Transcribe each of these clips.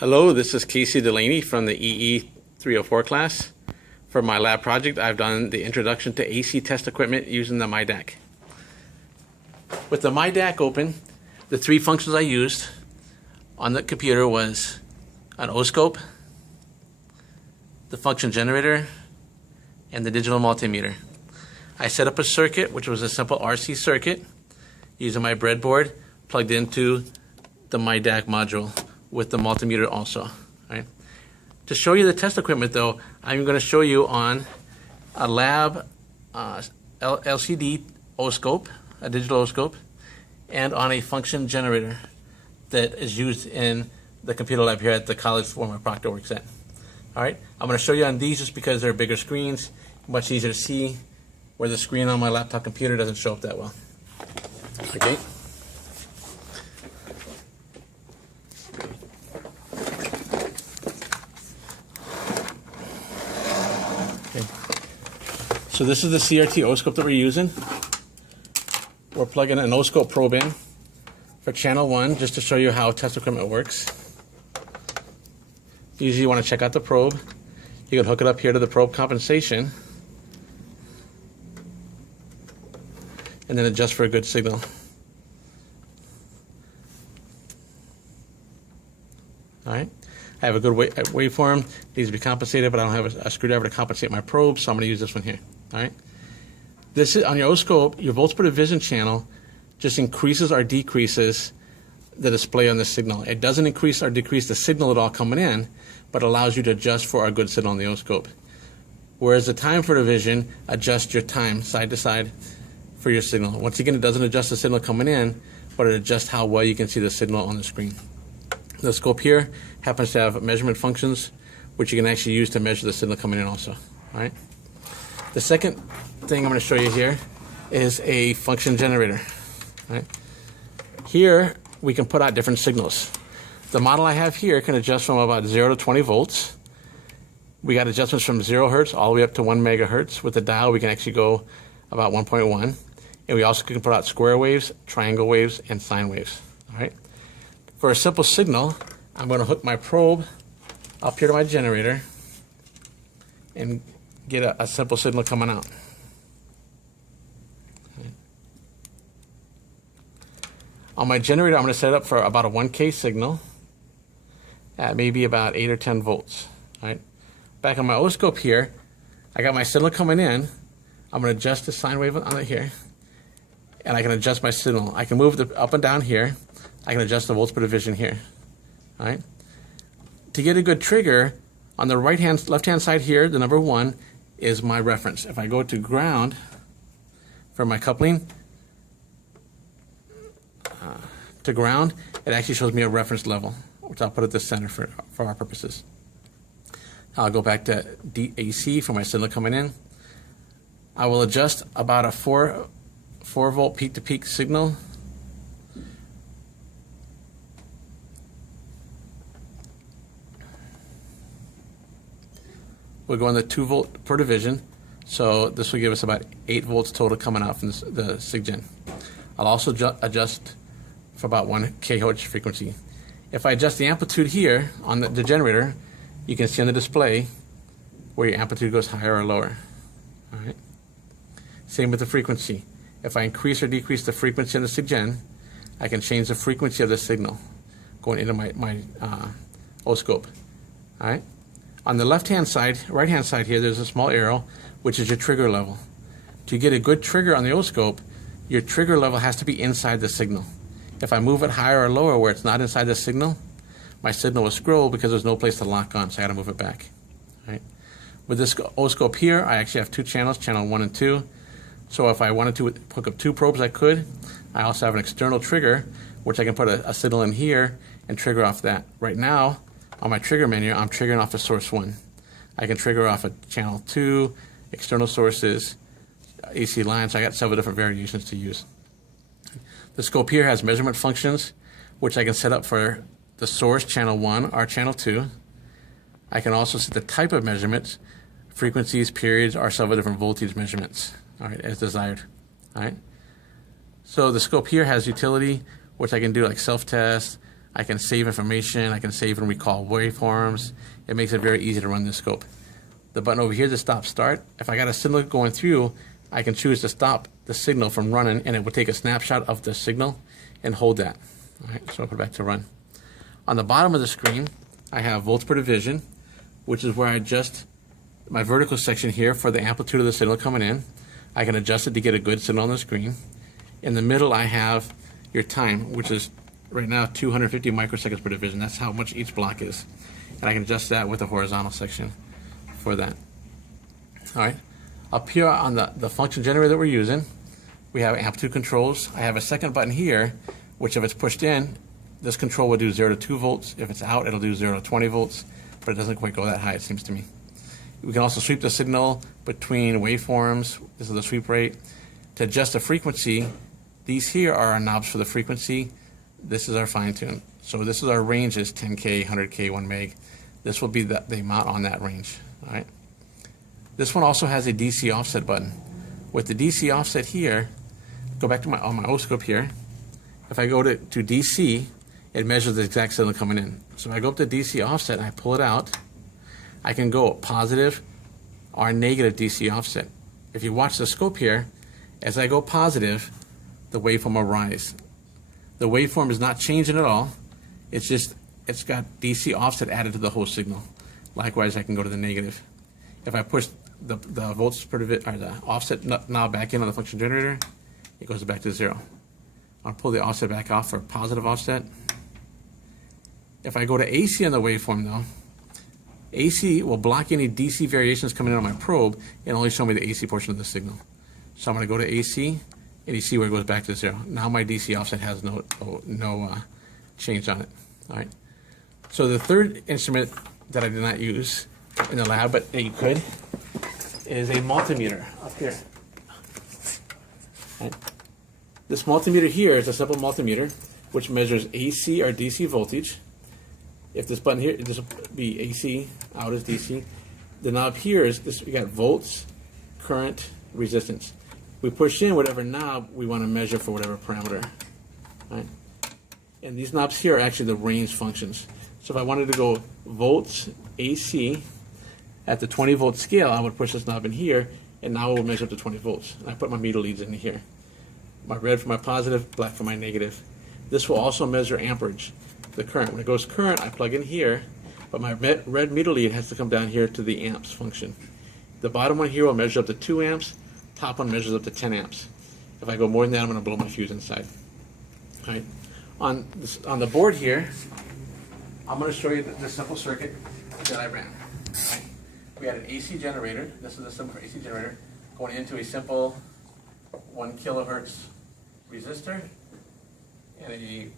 Hello, this is Casey Delaney from the EE304 class. For my lab project, I've done the introduction to AC test equipment using the MyDAC. With the MyDAC open, the three functions I used on the computer was an oscope, the function generator, and the digital multimeter. I set up a circuit, which was a simple RC circuit, using my breadboard plugged into the MyDAC module with the multimeter also. Right? To show you the test equipment though, I'm going to show you on a lab LCD oscope, a digital oscope, and on a function generator that is used in the computer lab here at the college where my proctor works at. Alright, I'm going to show you on these just because they're bigger screens, much easier to see, where the screen on my laptop computer doesn't show up that well. Okay. So this is the CRT oscope that we're using. We're plugging an oscope probe in for channel 1 just to show you how test equipment works. Usually you want to check out the probe. You can hook it up here to the probe compensation and then adjust for a good signal. Alright, I have a good waveform, needs to be compensated, but I don't have a screwdriver to compensate my probe, so I'm going to use this one here. Alright, this is on your oscope, your volts per division channel just increases or decreases the display on the signal. It doesn't increase or decrease the signal at all coming in, but allows you to adjust for a good signal on the oscope. Whereas the time for division adjusts your time side to side for your signal. Once again, it doesn't adjust the signal coming in, but it adjusts how well you can see the signal on the screen. The scope here happens to have measurement functions, which you can actually use to measure the signal coming in also. All right. The second thing I'm going to show you here is a function generator. All right. Here we can put out different signals. The model I have here can adjust from about 0 to 20 volts. We got adjustments from 0 hertz all the way up to 1 megahertz. With the dial, we can actually go about 1.1. And we also can put out square waves, triangle waves, and sine waves. All right. For a simple signal, I'm going to hook my probe up here to my generator and get a simple signal coming out. On my generator, I'm going to set it up for about a 1K signal at maybe about 8 or 10 volts. All right. Back on my oscope here, I got my signal coming in. I'm going to adjust the sine wave on it here, and I can adjust my signal. I can move it up and down here. I can adjust the volts per division here. All right. To get a good trigger, on the left-hand side here, the number 1 is my reference. If I go to ground for my coupling to ground, it actually shows me a reference level, which I'll put at the center for our purposes. I'll go back to AC for my signal coming in. I will adjust about a 4 volt peak-to-peak signal. We'll go on the 2 volt per division, so this will give us about 8 volts total coming out from the SIGGEN. I'll also adjust for about 1 kHz frequency. If I adjust the amplitude here on the generator, you can see on the display where your amplitude goes higher or lower. All right. Same with the frequency. If I increase or decrease the frequency of the SIGGEN, I can change the frequency of the signal going into my oscope. All right. On the left-hand side, right-hand side here, there's a small arrow, which is your trigger level. To get a good trigger on the oscope, your trigger level has to be inside the signal. If I move it higher or lower where it's not inside the signal, my signal will scroll because there's no place to lock on, so I got to move it back. All right. With this oscope here, I actually have 2 channels, channel 1 and 2. So if I wanted to hook up 2 probes, I could. I also have an external trigger, which I can put a signal in here and trigger off that. Right now, on my trigger menu, I'm triggering off of source 1. I can trigger off of channel 2, external sources, AC lines. I got several different variations to use. The scope here has measurement functions, which I can set up for the source, channel 1, or channel 2. I can also set the type of measurements, frequencies, periods, or several different voltage measurements, all right, as desired. All right. So the scope here has utility, which I can do like self-test, I can save information, I can save and recall waveforms. It makes it very easy to run this scope. The button over here is the stop start. If I got a signal going through, I can choose to stop the signal from running, and it will take a snapshot of the signal and hold that. All right, so I'll put it back to run. On the bottom of the screen, I have volts per division, which is where I adjust my vertical section here for the amplitude of the signal coming in. I can adjust it to get a good signal on the screen. In the middle, I have your time, which is right now 250 microseconds per division. That's how much each block is. And I can adjust that with the horizontal section for that. All right. Up here on the function generator that we're using, we have amplitude controls. I have a second button here, which if it's pushed in, this control will do 0 to 2 volts. If it's out, it'll do 0 to 20 volts, but it doesn't quite go that high, it seems to me. We can also sweep the signal between waveforms. This is the sweep rate. To adjust the frequency, these here are our knobs for the frequency. This is our fine tune. So this is our ranges, 10K, 100K, 1 meg. This will be the amount on that range. All right. This one also has a DC offset button. With the DC offset here, go back to my oscilloscope here. If I go to DC, it measures the exact signal coming in. So if I go up to DC offset and I pull it out, I can go positive or negative DC offset. If you watch the scope here, as I go positive, the waveform will rise. The waveform is not changing at all. It's got DC offset added to the whole signal. Likewise, I can go to the negative. If I push the volts per division, or the offset knob back in on the function generator, it goes back to 0. I'll pull the offset back off for positive offset. If I go to AC on the waveform though, AC will block any DC variations coming in on my probe and only show me the AC portion of the signal. So I'm going to go to AC, and you see where it goes back to 0. Now my DC offset has no change on it. All right. So the third instrument that I did not use in the lab, but that you could, is a multimeter up here. Right. This multimeter here is a simple multimeter which measures AC or DC voltage. If this button here, this will be AC, out is DC. The knob here is this. We got volts, current, resistance. We push in whatever knob we want to measure for whatever parameter. Right. And these knobs here are actually the range functions. So if I wanted to go volts, AC, at the 20 volt scale, I would push this knob in here, and now it will measure up to 20 volts. And I put my meter leads in here. My red for my positive, black for my negative. This will also measure amperage, the current. When it goes current, I plug in here, but my red meter lead has to come down here to the amps function. The bottom one here will measure up to 2 amps, top one measures up to 10 amps. If I go more than that, I'm going to blow my fuse inside. All right. On the board here, I'm going to show you the simple circuit that I ran. Right. We had an AC generator. This is a simple AC generator going into a simple 1 kilohertz resistor and a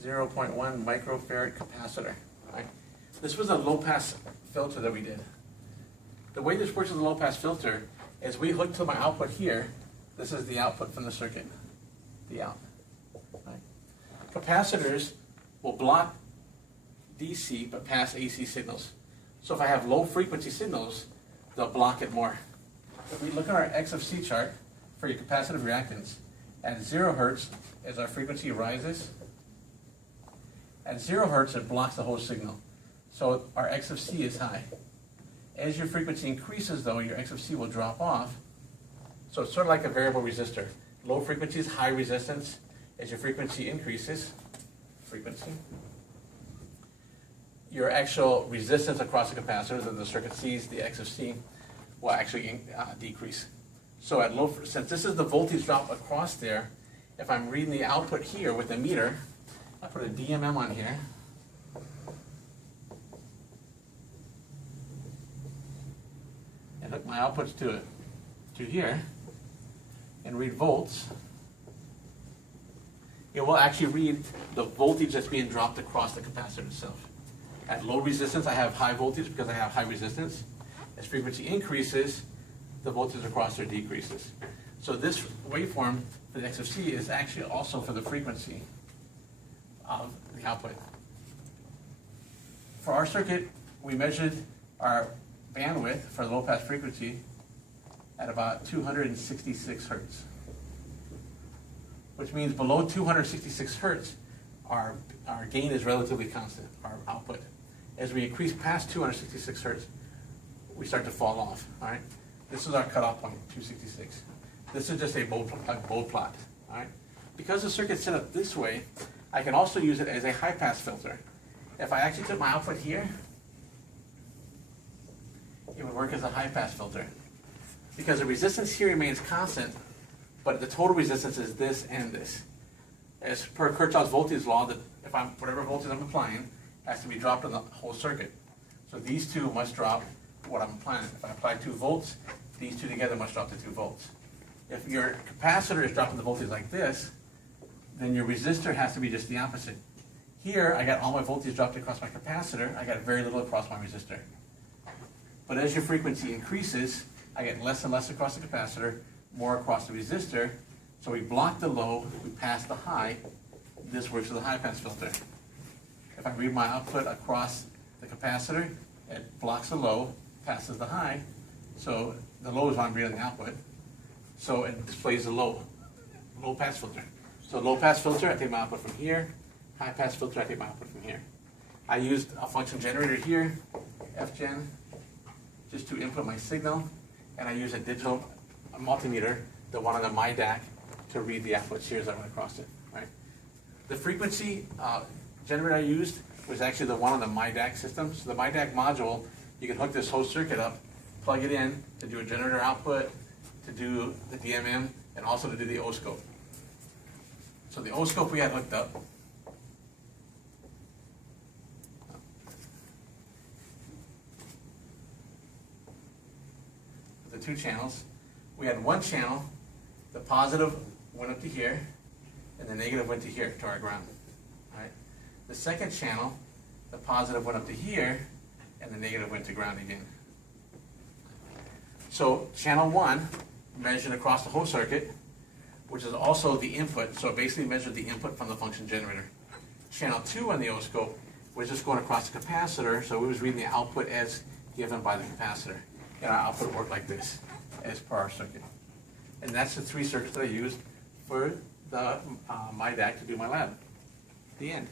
0.1 microfarad capacitor. Right. This was a low-pass filter that we did. The way this works with a low-pass filter is we hook to my output here. This is the output from the circuit, the out. Right. Capacitors will block DC but pass AC signals. So if I have low frequency signals, they'll block it more. If we look at our X of C chart for your capacitive reactance, at 0 hertz, as our frequency rises, at 0 hertz it blocks the whole signal. So our X of C is high. As your frequency increases though, your X of C will drop off. So it's sort of like a variable resistor. Low frequency is high resistance. As your frequency increases, your actual resistance across the capacitor that the circuit sees, the X of C, will actually decrease. So at low, since this is the voltage drop across there, if I'm reading the output here with the meter, I put a DMM on here. And hook my outputs to here and read volts. It will actually read the voltage that's being dropped across the capacitor itself. At low resistance, I have high voltage because I have high resistance. As frequency increases, the voltage across there decreases. So this waveform for the X of C is actually also for the frequency of the output. For our circuit, we measured our bandwidth for the low-pass frequency at about 266 hertz. which means below 266 hertz, our gain is relatively constant, our output. As we increase past 266 hertz, we start to fall off, all right? This is our cutoff point, 266. This is just a bold plot, all right? Because the circuit's set up this way, I can also use it as a high-pass filter. If I actually took my output here, it would work as a high-pass filter. Because the resistance here remains constant, but the total resistance is this and this. As per Kirchhoff's voltage law, that if whatever voltage I'm applying has to be dropped in the whole circuit. So these two must drop what I'm applying. If I apply 2 volts, these two together must drop to 2 volts. If your capacitor is dropping the voltage like this, then your resistor has to be just the opposite. Here, I got all my voltage dropped across my capacitor, I got very little across my resistor. But as your frequency increases, I get less and less across the capacitor, more across the resistor. So we block the low, we pass the high. This works as a high-pass filter. If I read my output across the capacitor, it blocks the low, passes the high. So the low is what I'm reading the output. So it displays the low-pass filter. So low-pass filter, I take my output from here. High-pass filter, I take my output from here. I used a function generator here, FGen, just to input my signal. And I use a digital multimeter, the one on the MyDAC, to read the outputs here as I went across it, right? The frequency generator I used was actually the one on the MyDAC system. So the MyDAC module, you can hook this whole circuit up, plug it in to do a generator output, to do the DMM, and also to do the oscope. So the oscope we had hooked up. The 2 channels. We had one channel, the positive went up to here, and the negative went to here, to our ground. All right. The second channel, the positive went up to here, and the negative went to ground again. So channel 1 measured across the whole circuit, which is also the input, so it basically measured the input from the function generator. Channel 2 on the oscope was just going across the capacitor, so it was reading the output as given by the capacitor. And our output worked like this, as per our circuit. And that's the 3 circuits that I used for the MyDAC to do my lab. The end.